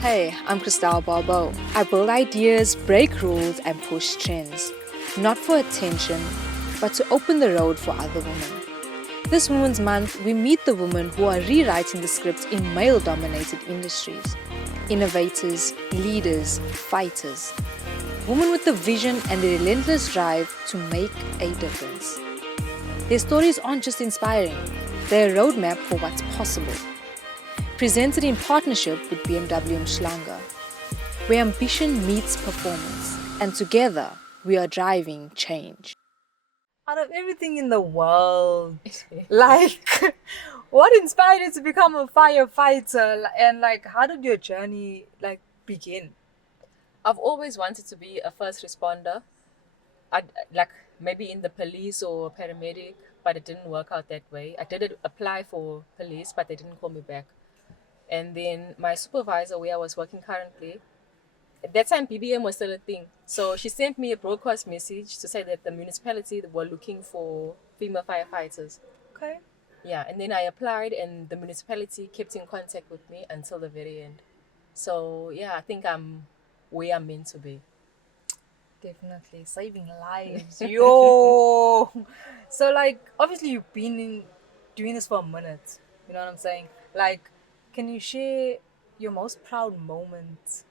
Hey, I'm Cristelle Barbeau. I build ideas, break rules, and push trends. Not for attention, but to open the road for other women. This Women's Month, we meet the women who are rewriting the script in male dominated industries. Innovators, leaders, fighters. Women with the vision and the relentless drive to make a difference. Their stories aren't just inspiring, they're a roadmap for what's possible. Presented in partnership with BMW Umhlanga, where ambition meets performance, and together we are driving change. Out of everything in the world, like, what inspired you to become a firefighter, and how did your journey begin? I've always wanted to be a first responder. I like maybe in the police or paramedic, but it didn't work out that way. I did apply for police, but they didn't call me back. And then my supervisor, where I was working currently, at that time BBM was still a thing. So she sent me a broadcast message to say that the municipality were looking for female firefighters. Okay. Yeah, and then I applied, and the municipality kept in contact with me until the very end. So yeah, I think I'm where I'm meant to be. Definitely saving lives. Yo. So obviously you've been doing this for a minute. You know what I'm saying? Can you share your most proud moment?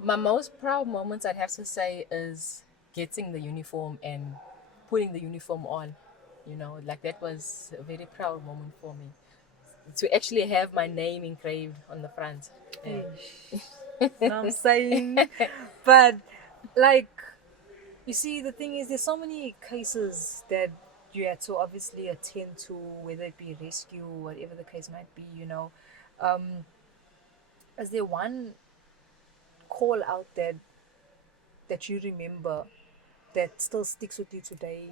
My most proud moments, I'd have to say, is getting the uniform and putting the uniform on. That was a very proud moment for me. To actually have my name engraved on the front. Yeah. You know what I'm saying? But like you see, the thing is there's so many cases that you had to obviously attend to, whether it be rescue, whatever the case might be. Um, is there one call out that you remember that still sticks with you today?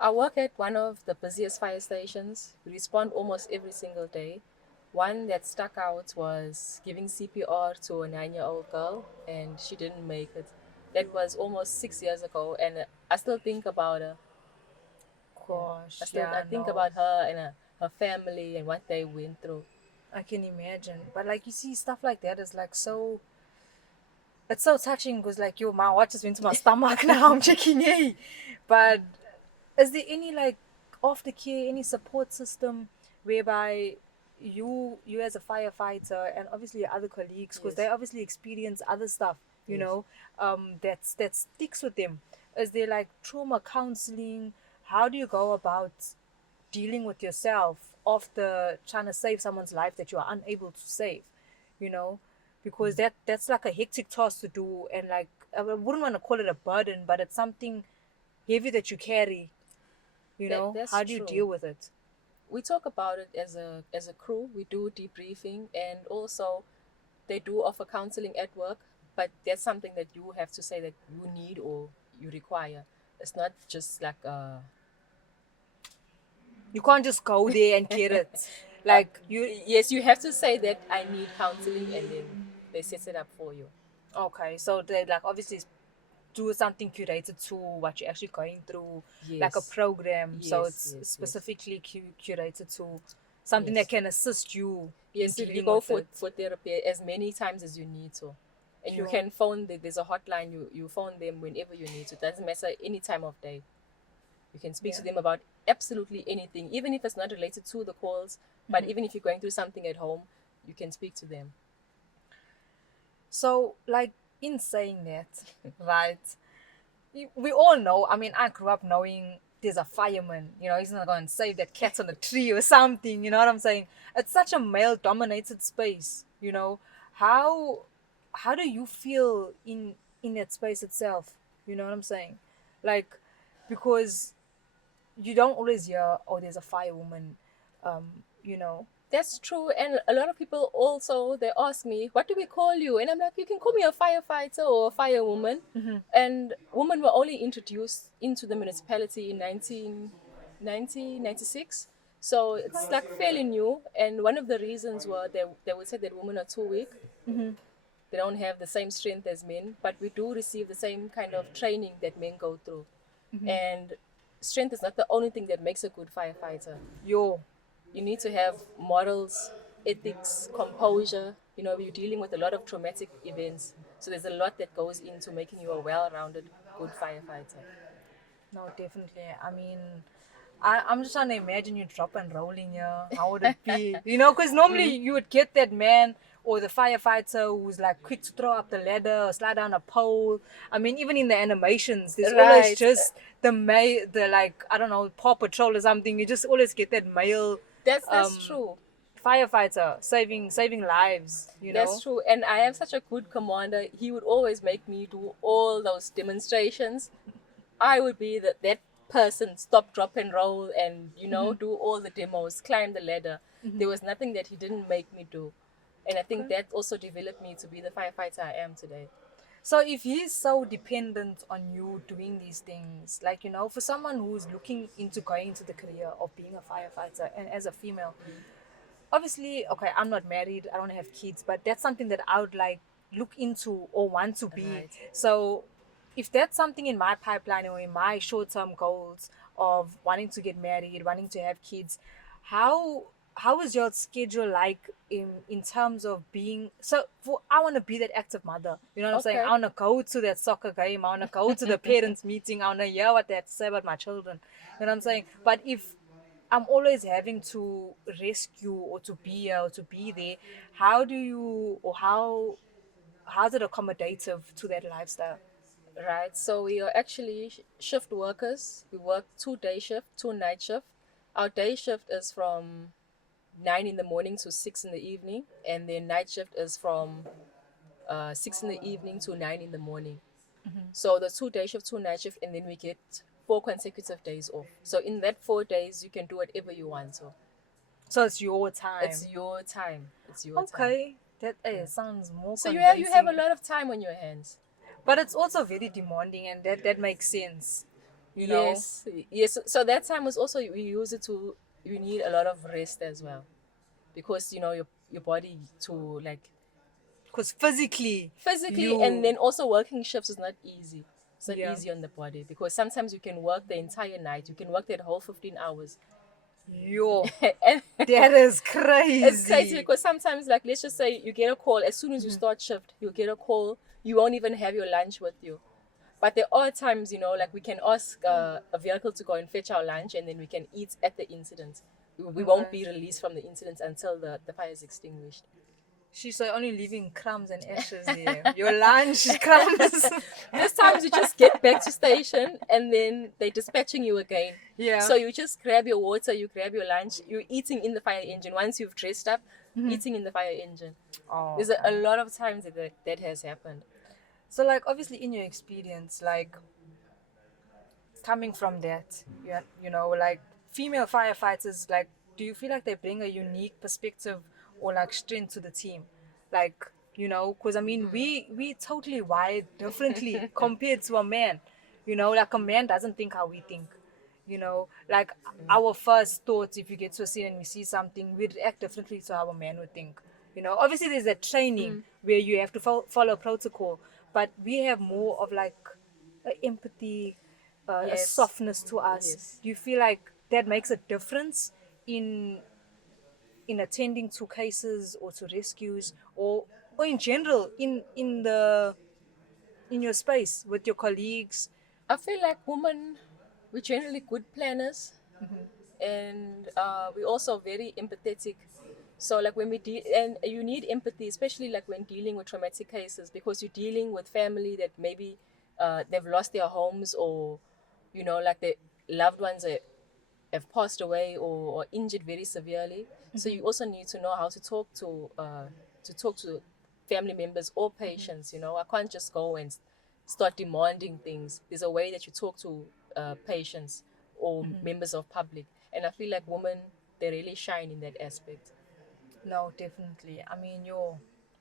I work at one of the busiest fire stations. We respond almost every single day. One that stuck out was giving CPR to a 9-year-old girl, and she didn't make it. That was almost 6 years ago, and I still think about her. Gosh, I yeah, think no, about her and her family and what they went through. I can imagine. But you see, stuff like that is so. It's so touching because yo, my watch just went to my stomach now. I'm checking, hey. But is there any aftercare, any support system whereby you as a firefighter and obviously your other colleagues, because Yes. they obviously experience other stuff, Yes. that sticks with them? Is there trauma counseling? How do you go about dealing with yourself after trying to save someone's life that you are unable to save? You know, because that's a hectic task to do, and I wouldn't want to call it a burden, but it's something heavy that you carry. That's How do you true. deal with it? We talk about it as a crew. We do debriefing, and also they do offer counseling at work, but that's something that you have to say that you need or you require. It's not just You can't just go there and get it. You yes, you have to say that I need counseling, and then they set it up for you. okay, so they obviously do something curated to what you're actually going through, like a Yes. program. So Yes, it's yes, yes. specifically curated to something that Yes. can assist you in Yes, you dealing go with it. for therapy as many times as you need to. And you Sure. can phone there's a hotline, you phone them whenever you need to. It doesn't matter any time of day. You can speak to Yeah. them about absolutely anything, even if it's not related to the calls, but even if you're going through something at home, you can speak to them. So in saying that, right? We all know. I mean, I grew up knowing there's a fireman. He's not going to save that cat on a tree or something. You know what I'm saying? It's such a male-dominated space. How do you feel in that space itself? You know what I'm saying? Like, because you don't always hear, oh, there's a firewoman. Um, you know. That's true. And a lot of people also, they ask me, what do we call you? And I'm like, you can call me a firefighter or a firewoman. And women were only introduced into the municipality in 1996. So it's fairly new. And one of the reasons were they would say that women are too weak. They don't have the same strength as men, but we do receive the same kind of training that men go through. And strength is not the only thing that makes a good firefighter. Yo. You need to have morals, ethics, composure, You know, you're dealing with a lot of traumatic events. So there's a lot that goes into making you a well-rounded, good firefighter. No, definitely. I mean, I'm just trying to imagine you drop and rolling here. How would it be? You know, because normally you would get that man or the firefighter who's like quick to throw up the ladder or slide down a pole. I mean, even in the animations, there's always Right. just the like, I don't know, Paw Patrol or something. You just always get that male That's um, true. firefighter saving lives, you That's know? true. And I am such a good commander. He would always make me do all those demonstrations. I would be that person, stop, drop, and roll, and do all the demos, climb the ladder. There was nothing that he didn't make me do, and I think Okay. that also developed me to be the firefighter I am today. So if he's so dependent on you doing these things, like, you know, for someone who's looking into going into the career of being a firefighter and as a female, obviously, okay, I'm not married, I don't have kids, but that's something that I would like look into or want to be. Right. So if that's something in my pipeline or in my short-term goals of wanting to get married, wanting to have kids, how how is your schedule like in terms of being so for I want to be that active mother, you know what I'm saying? I Okay. want to go to that soccer game, I want to go to the parents meeting, I want to hear what they have to say about my children, you know what I'm saying? But if I'm always having to rescue or to be here or to be there, how do you or how's it accommodative to that lifestyle? Right. So we are actually shift workers. We work 2 day shift, 2 night shift. Our day shift is from 9 in the morning to 6 in the evening, and then night shift is from 6 in the evening to 9 in the morning. So the 2 day shift, 2 night shift, and then we get 4 consecutive days off. So in that 4 days, you can do whatever you want. So So it's your time. it's your time. It's your time. Okay, that sounds more So you have a convincing. lot of time on your hands. But it's also very demanding, and that makes sense. You know, Yes, yes. So that time was also we use it to you need a lot of rest as well, because your body to like because physically, and you, then also working shifts is not easy. It's not yeah, easy on the body because sometimes you can work the entire night. You can work that whole 15 hours, yo, and that is it's crazy crazy. because sometimes, like, let's just say you get a call as soon as you start shift. You get a call. You won't even have your lunch with you. But there are times, like we can ask a vehicle to go and fetch our lunch, and then we can eat at the incident. We won't Okay. be released from the incident until the fire is extinguished. She's so only leaving crumbs and ashes there. Your lunch crumbs. There's times you just get back to station and then they're dispatching you again. Yeah. So you just grab your water, you grab your lunch, you're eating in the fire engine. Once you've dressed up, eating in the fire engine. Oh, There's a lot of times that has happened. so like obviously in your experience, like coming from that, you know, like female firefighters, like do you feel like they bring a unique perspective or like strength to the team? Like, you know, because I mean we totally wired differently compared to a man. You know, like a man doesn't think how we think. You know, like our first thoughts, if you get to a scene and we see something, we'd react differently to how a man would think. You know, obviously there's a training where you have to follow protocol, but we have more of like empathy, a Yes. softness to us. Yes. Do you feel like that makes a difference in attending to cases or to rescues, or in general in your space with your colleagues? I feel like women, we're generally good planners, and we're also very empathetic. So like when we deal, and you need empathy, especially like when dealing with traumatic cases, because you're dealing with family that maybe they've lost their homes, or like their loved ones have passed away, or injured very severely. So you also need to know how to talk to family members or patients. I can't just go and start demanding things. There's a way that you talk to patients or members of public, and I feel like women, they really shine in that aspect. No, definitely. I mean, your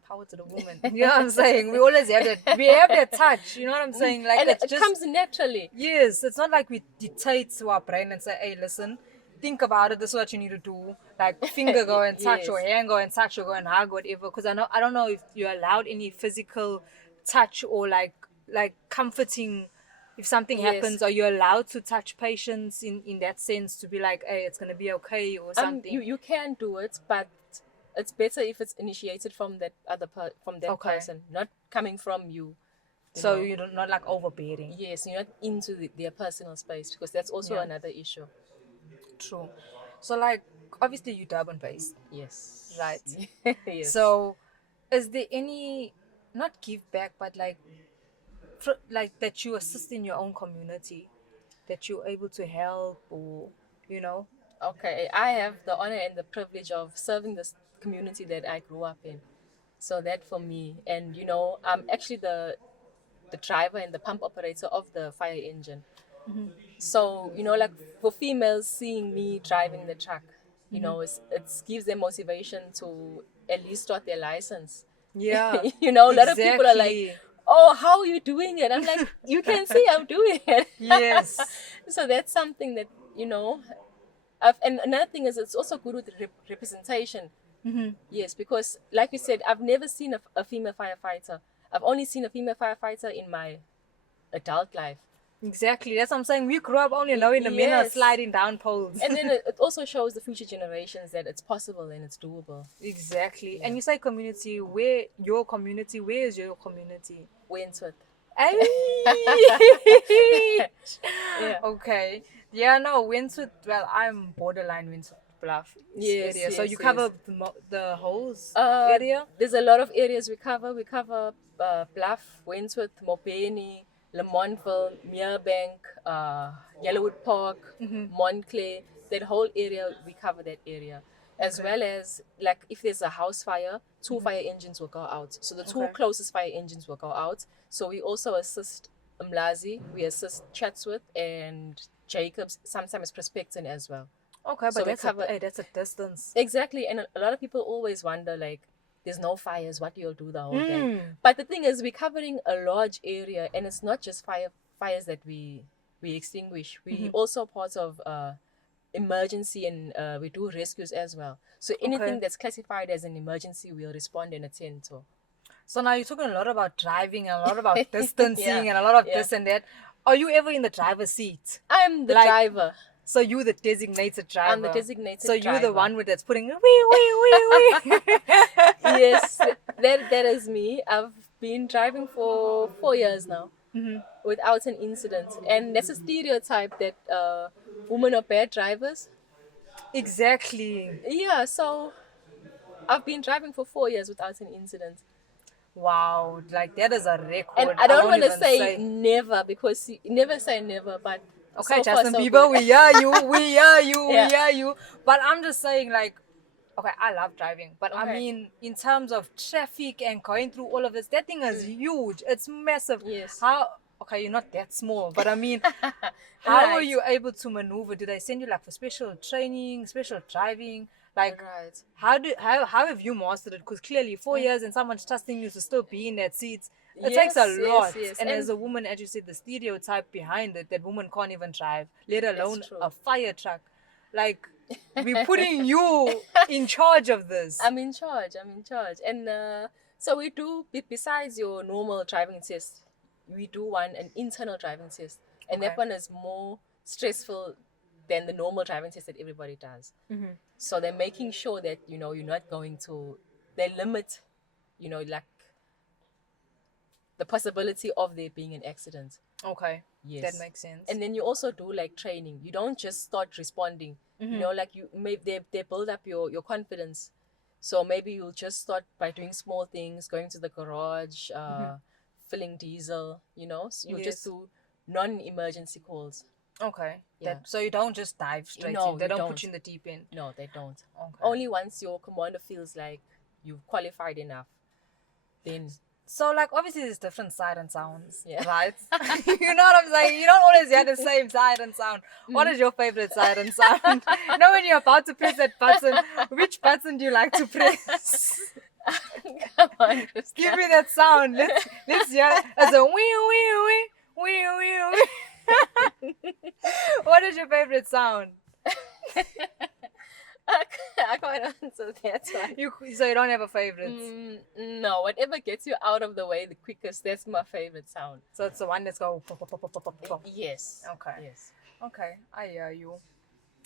power to the woman. You know what I'm saying? We always have that. We have that touch. You know what I'm saying? Like And it's it just comes naturally. yes. It's not like we dictate to our brain and say, "Hey, listen, think about it. This is what you need to do." Like finger go and touch, or Yes. hand go and touch, or go and hug, whatever. Because I don't know if you're allowed any physical touch or like comforting. If something Yes. happens, are you allowed to touch patients in that sense to be like, "Hey, it's gonna be okay" or You something? you can do it, but it's better if it's initiated from that from that Okay. person, not coming from you. So know. you're not like overbearing. Yes, you're not into their personal space, because that's also Yeah. another issue. True. So like obviously you Durban based, Yes. right? Yes. So is there any not give back but like like that you assist in your own community, that you're able to help or you know? Okay, I have the honor and the privilege of serving this community that I grew up in. So that for me, and I'm actually the driver and the pump operator of the fire engine. So, like for females seeing me driving the truck, it gives them motivation to at least start their license. Yeah. A lot of people are like, Exactly. oh, how are you doing it? I'm like, you can see I'm doing it. Yes. So that's something that, and another thing is it's also good with representation. Yes, because like you said, I've never seen a female firefighter. I've only seen a female firefighter in my adult life. Exactly. That's what I'm saying. We grew up only knowing the men are Yes. sliding down poles. And then it also shows the future generations that it's possible and it's doable. Exactly. Yeah. And you say community, where is your community? Wentworth. Ay! Yeah. Okay. Yeah, no, Windsor. Well, I'm borderline Windsor Bluff Yes, area. So yes, you cover yes. the whole Uh, area? there's a lot of areas we cover. We cover Bluff, Wentworth, Mopeni, Lamontville, Merebank, Yellowwood Park, Montclair. That whole area, we cover that area. As Okay. well as, like, if there's a house fire, two fire engines will go out. So the two Okay. closest fire engines will go out. So we also assist Umlazi, we assist Chatsworth and Jacobs, sometimes Prospecton as well. Okay, but So we that's cover- that's a distance. Exactly, and a lot of people always wonder, like, there's no fires, what do you do the whole day? Mm. But the thing is, we're covering a large area, and it's not just fires that we extinguish. We also part of emergency, and we do rescues as well. So anything Okay. that's classified as an emergency, we'll respond and attend to. So now you're talking a lot about driving and a lot about distancing Yeah, and a lot of yeah. this and that. Are you ever in the driver's seat? I'm the Like- driver. So you the designated driver. I'm the designated So you're the driver. one that's putting wee wee wee wee. Yes, that is me. I've been driving for 4 years now without an incident, and that's a stereotype that women are bad drivers. Exactly. Yeah, so I've been driving for 4 years without an incident, Wow, like that is a record. and I don't won't want to even say never, because never say never, but okay, so far, Justin so Bieber, good. we hear you, we hear you, we Yeah. hear you. But I'm just saying, like, okay, I love driving, but I Okay. mean, in terms of traffic and going through all of this, that thing is huge. It's massive. Yes. How? Okay, you're not that small, but I mean, how are Right. you able to maneuver? Do they send you like for special training, special driving? Like, Right. how have you mastered it? Because clearly, 4 years and someone's trusting you to still be in that seat. It Yes, takes a yes, lot. yes. And, And- as a woman, as you said, the stereotype behind it that women can't even drive, let alone true. a fire truck. Like, we're putting you in charge of this. I'm in charge. And so we do, besides your normal driving test, we do an internal driving test. And that Okay. one is more stressful than the normal driving test that everybody does. So they're making sure that, you're not going to, they limit, like the possibility of there being an accident. Okay. Yes. That makes sense. And then you also do like training. You don't just start responding. Like they build up your confidence. So maybe you'll just start by doing small things, going to the garage, filling diesel, So you'll just Yes. do non-emergency calls. Okay. Yeah. So you don't just dive straight No, in. They you don't don't. put you in the deep end. No, they don't. Okay. Only once your commander feels like you've qualified enough, then So, like, obviously, there's different siren sounds, Yeah. right? You know what I'm saying? You don't always hear the same siren sound. What is your favorite siren sound? You know, when you're about to press that button, which button do you like to press? come on, Cristelle. Give me that sound. Let's hear it as a wee, wee, wee, wee, wee, wee. What is your favorite sound? I can't answer that one. So you don't have a favorite. No, whatever gets you out of the way the quickest, that's my favorite sound. So it's the one that's go pop, pop, pop, pop, pop, pop. Yes. Okay. Yes. Okay, I hear you.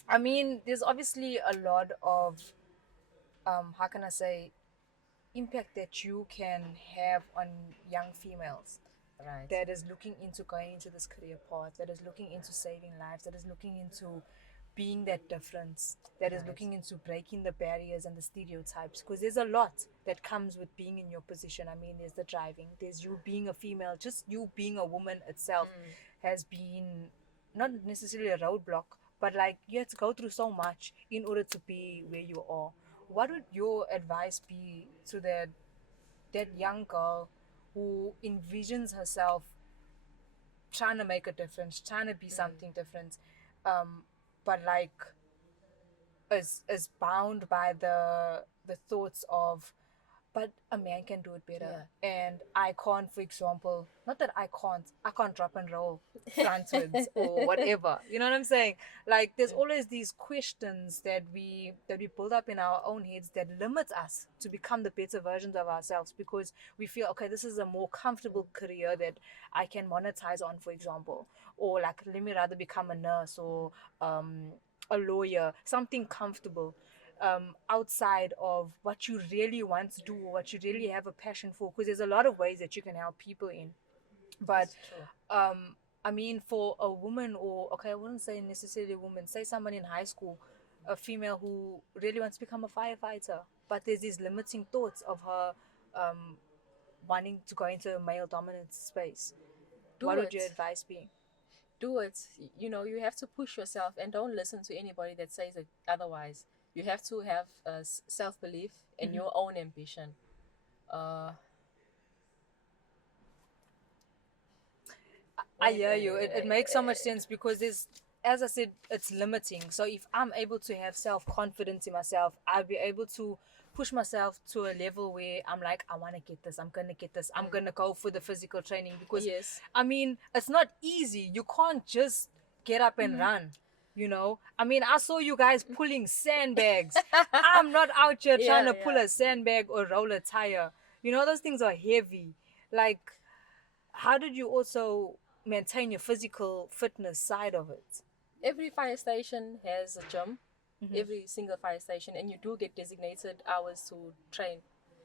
I mean, there's obviously a lot of how can I say, impact that you can have on young females Right. that is looking into going into this career path, that is looking into saving lives, that is looking into being that difference, that is Right. looking into breaking the barriers and the stereotypes. Because there's a lot that comes with being in your position. I mean, there's the driving, there's you being a female, just you being a woman itself has been not necessarily a roadblock, but like you have to go through so much in order to be where you are. What would your advice be to that young girl who envisions herself trying to make a difference, trying to be something different, but like is bound by the thoughts of, but a man can do it better, and I can't, for example, not that I can't drop and roll frontwards or whatever, you know what I'm saying? Like there's always these questions that we build up in our own heads that limits us to become the better versions of ourselves, because we feel, okay, this is a more comfortable career that I can monetize on, for example, or like let me rather become a nurse or a lawyer, something comfortable, outside of what you really want to do or what you really have a passion for, because there's a lot of ways that you can help people in. But That's true. I mean, for a woman, or okay, I wouldn't say necessarily a woman, say someone in high school, a female who really wants to become a firefighter, but there's these limiting thoughts of her wanting to go into a male dominant space. Do What would it. your advice be? Do it. You know, you have to push yourself and don't listen to anybody that says it otherwise. You have to have self belief in your own ambition. Uh, I hear you. It makes so much sense, because there's, as I said, it's limiting. So if I'm able to have self confidence in myself, I'll be able to push myself to a level where I'm like, I want to get this. I'm gonna get this. I'm gonna go for the physical training, because Yes. I mean, it's not easy. You can't just get up and run. You know, I mean, I saw you guys pulling sandbags. I'm not out here trying to pull a sandbag or roll a tire. You know, those things are heavy. Like, how did you also maintain your physical fitness side of it? Every fire station has a gym. Every single fire station, and you do get designated hours to train.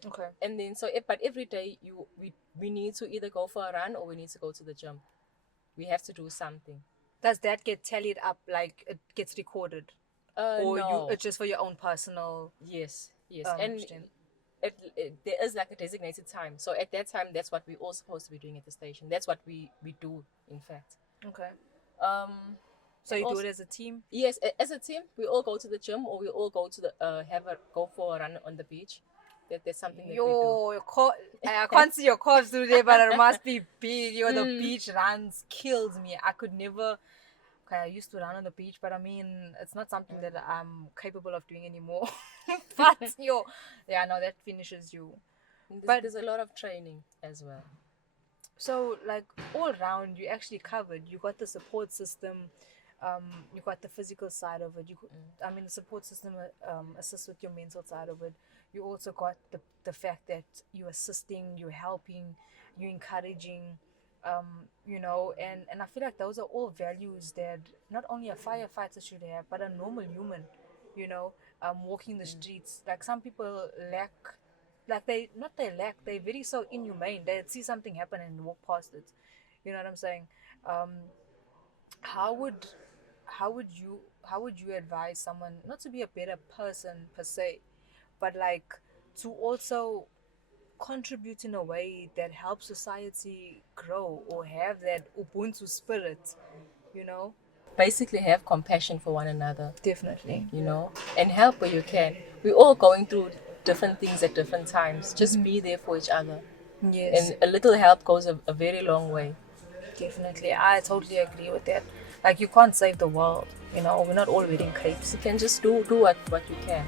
Okay. And then but every day we need to either go for a run or we need to go to the gym. We have to do something. Does that get tallied up, like it gets recorded? Or No. it's just for your own personal Yes, yes. And strength? there is like a designated time. So at that time, that's what we're all supposed to be doing at the station. That's what we do, in fact. Okay. Um, So and you do also- it as a team? Yes, as a team, we all go to the gym or we all go to the go for a run on the beach. That's something that we do. Yo, I can't see your calves through there, but it must be big. Yo, the beach runs kills me. I could never. Okay, I used to run on the beach, but I mean, it's not something that I'm capable of doing anymore. But yo, yeah, no, that finishes you. But- There's a lot of training as well. So, like, all round, you actually covered. You got the support system. You got the physical side of it. I mean, the support system assists with your mental side of it. You also got the fact that you're assisting, you're helping, you're encouraging, you know, and I feel like those are all values that not only a firefighter should have, but a normal human, you know, walking the streets. Like some people lack, like they're very so inhumane. They see something happen and walk past it. You know what I'm saying? How would you advise someone not to be a better person per se, but like to also contribute in a way that helps society grow or have that Ubuntu spirit, you know? Basically, have compassion for one another. Definitely. You know, and help where you can. We're all going through different things at different times. Just be there for each other. Yes, And a little help goes a very long way. definitely. I totally agree with that. Like you can't save the world, you know, we're not all wearing capes. You can just do what you can.